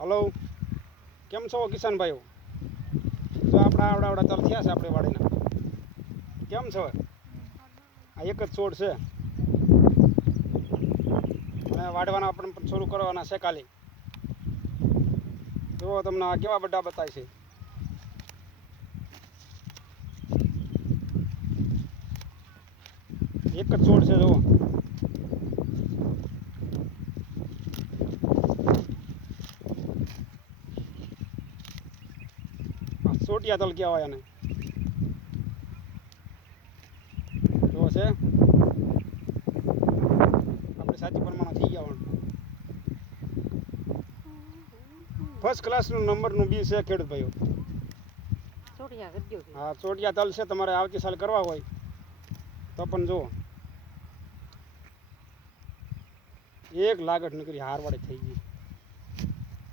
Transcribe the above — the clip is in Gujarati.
હલો, કેમ છો કિશન ભાઈઓ? જો આપણા આવડા તલ થયા છે આપણે વાડીના. કેમ છો? આ એક જ છોડ છે અને વાડવાના આપણે શરૂ કરવાના છે કાલે. જુઓ તમને આ કેવા બધા બતાય છે. એક જ છોડ છે જુઓ. ચોટિયા તલ કહેવાય એને. જો છે આપણે સાચી પ્રમાણે થઈ ગયા. ફર્સ્ટ ક્લાસનું નંબરનું બી છે ખેડૂત ભાઈઓ. હા, ચોટિયા તલ છે. તમારે આવતી સાલ કરવા હોય તો પણ જુઓ, એક લાગટ નીકળી હારવાળી થઈ ગઈ.